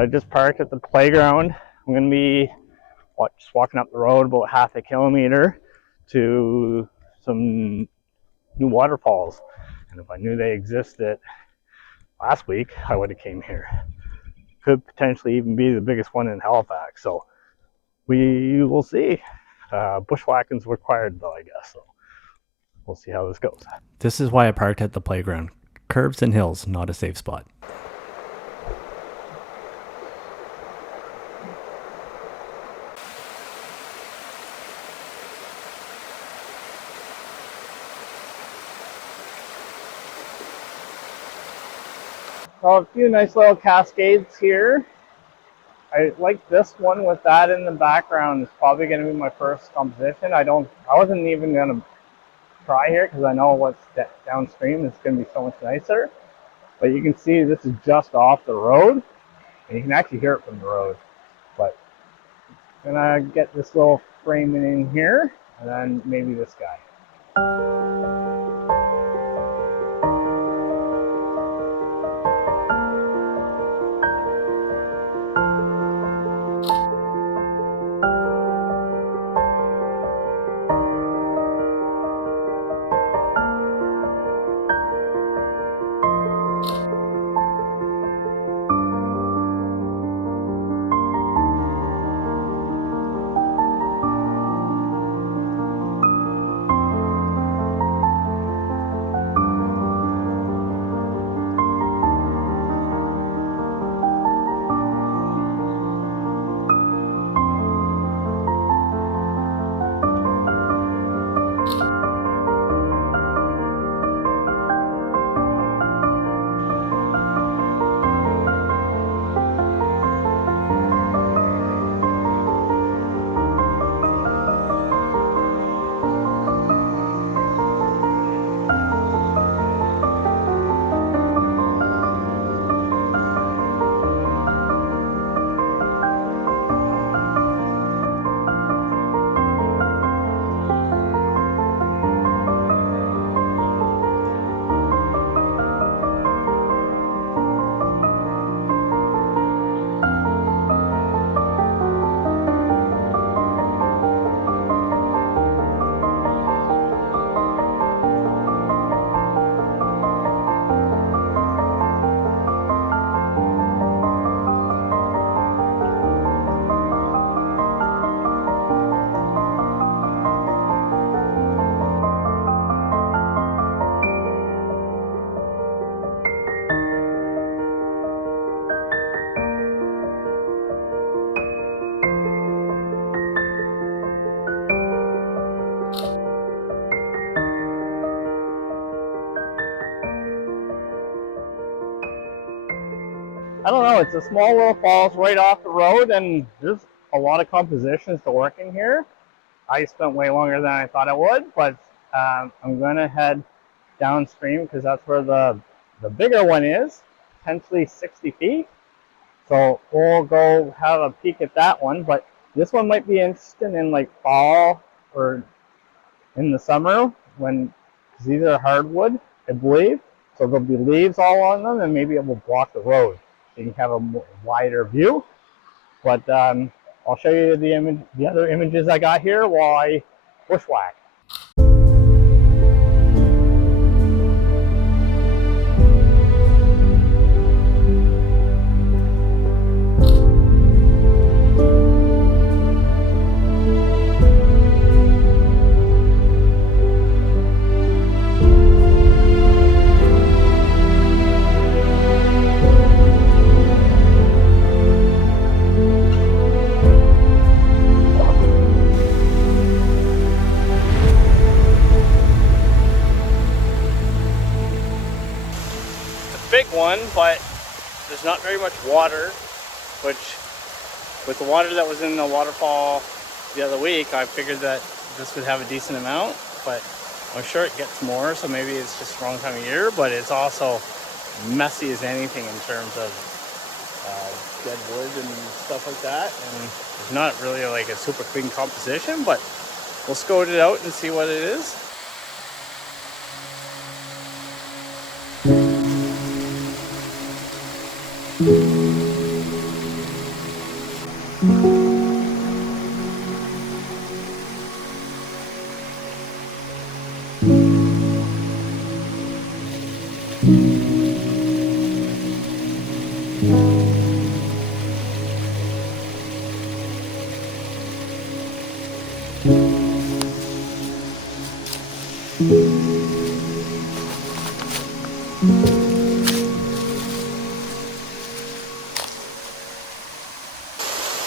I just parked at the playground. I'm going to be just walking up the road about half a kilometer to some new waterfalls. And if I knew they existed last week, I would have came here. Could potentially even be the biggest one in Halifax. So we will see. Bushwhacking's required though, I guess. So we'll see how this goes. This is why I parked at the playground. Curves and hills, not a safe spot. So a few nice little cascades here. I like this one with that in the background. It's probably going to be my first composition. I wasn't even going to try here because I know what's downstream is going to be so much nicer. But you can see this is just off the road, and you can actually hear it from the road. But I'm gonna get this little framing in here, and then maybe this guy. I don't know, it's a small little falls right off the road, and there's a lot of compositions to work in here. I spent way longer than I thought I would, but I'm gonna head downstream because that's where the bigger one is, potentially 60 feet. So we'll go have a peek at that one, but this one might be interesting in like fall or in the summer when, because these are hardwood, I believe. So there'll be leaves all on them, and maybe it will block the road. So you can have a wider view. But I'll show you the other images I got here while I bushwhack. Big one, but there's not very much water, which with the water that was in the waterfall the other week, I figured that this would have a decent amount, but I'm sure it gets more, so maybe it's just the wrong time of year, but it's also messy as anything in terms of dead wood and stuff like that, and it's not really like a super clean composition, but we'll scout it out and see what it is. So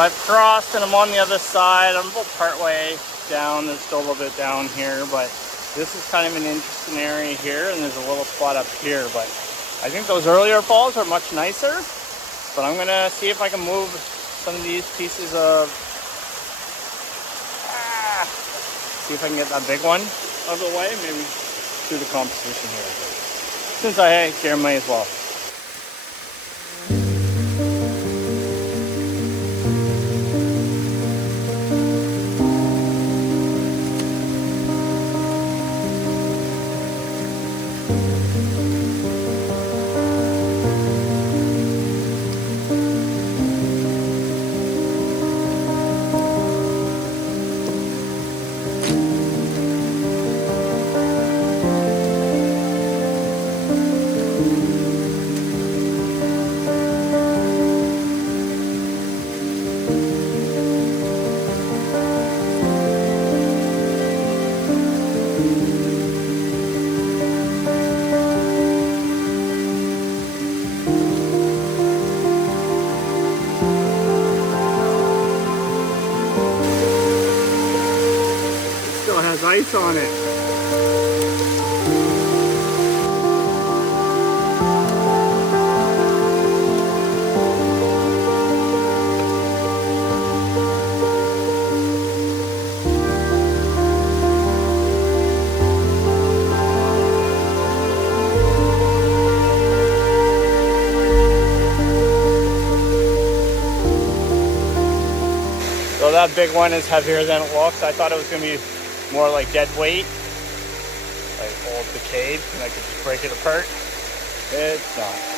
I've crossed and I'm on the other side. I'm about part way down. There's still a little bit down here, but this is kind of an interesting area here, and there's a little spot up here. But I think those earlier falls are much nicer. But I'm gonna see if I can move some of these pieces of, see if I can get that big one out of the way, maybe do the composition here. Since I here, might as well. Still has ice on it. So that big one is heavier than it looks. I thought it was going to be more like dead weight, like old decayed, and I could just break it apart. It's not.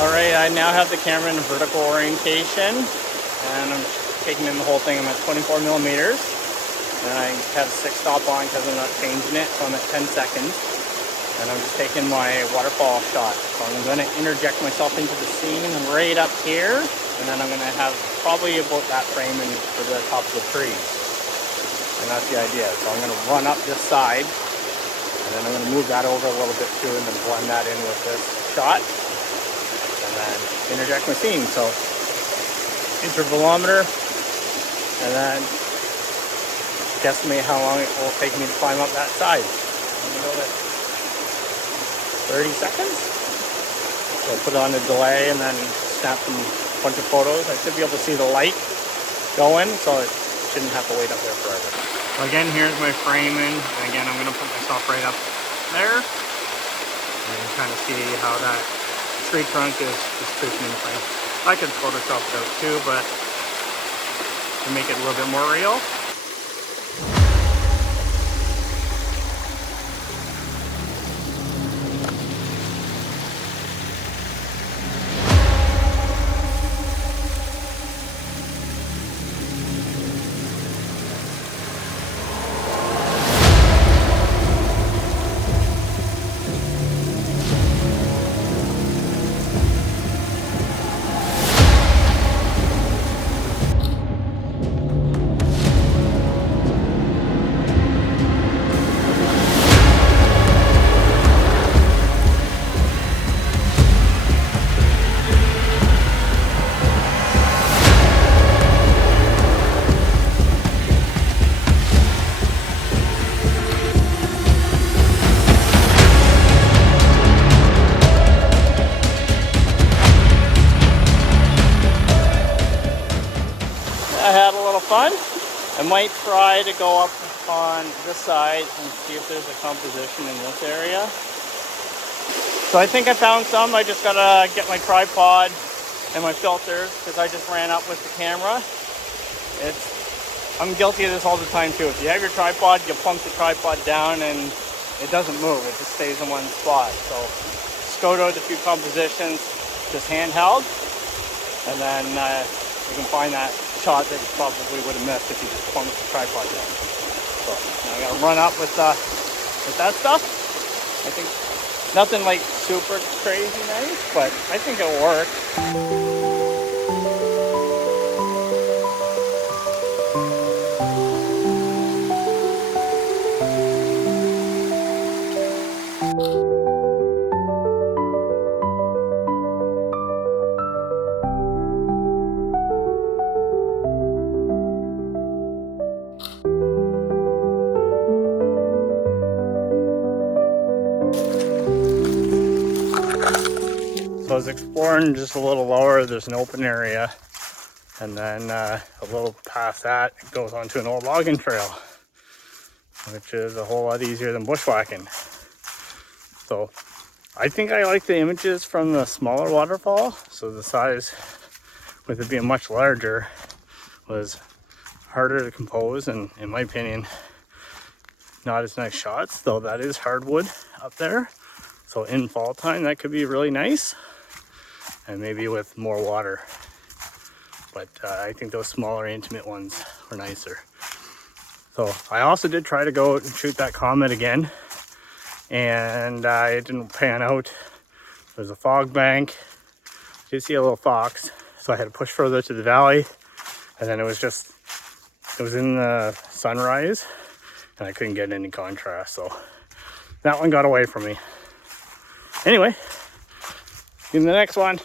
Alright, I now have the camera in a vertical orientation, and I'm taking in the whole thing. I'm at 24 millimeters, and I have 6-stop on because I'm not changing it, so I'm at 10 seconds. And I'm just taking my waterfall shot. So I'm going to interject myself into the scene right up here, and then I'm going to have probably about that frame in for the top of the trees. And that's the idea. So I'm going to run up this side, and then I'm going to move that over a little bit too, and then blend that in with this shot. And then interject my scene. So intervalometer, and then guesstimate how long it will take me to climb up that side. I'm gonna go to 30 seconds. So put on a delay and then snap a bunch of photos. I should be able to see the light going, so it shouldn't have to wait up there forever. So again, here's my framing, and again I'm gonna put myself right up there. And you can kind of see how that tree trunk is creeping in the frame. I could Photoshop it out too, but to make it a little bit more real. I might try to go up on this side and see if there's a composition in this area. So I think I found some. I just gotta get my tripod and my filters because I just ran up with the camera. I'm guilty of this all the time too. If you have your tripod, you plunk the tripod down and it doesn't move. It just stays in one spot. So scotoed a few compositions, just handheld, and then you can find that shot that you probably would have missed if you just plunked the tripod down. So now I gotta run up with that stuff. I think nothing like super crazy nice, but I think it'll work. So I was exploring just a little lower. There's an open area, and then a little past that it goes onto an old logging trail, which is a whole lot easier than bushwhacking. So I think I like the images from the smaller waterfall. So the size, with it being much larger, was harder to compose, and in my opinion, not as nice shots, though that is hardwood up there. So in fall time, that could be really nice, and maybe with more water. But I think those smaller intimate ones were nicer. So I also did try to go out and shoot that comet again, and it didn't pan out. There's a fog bank. I did see a little fox, so I had to push further to the valley, and then it was in the sunrise, and I couldn't get any contrast, so that one got away from me. Anyway, in the next one.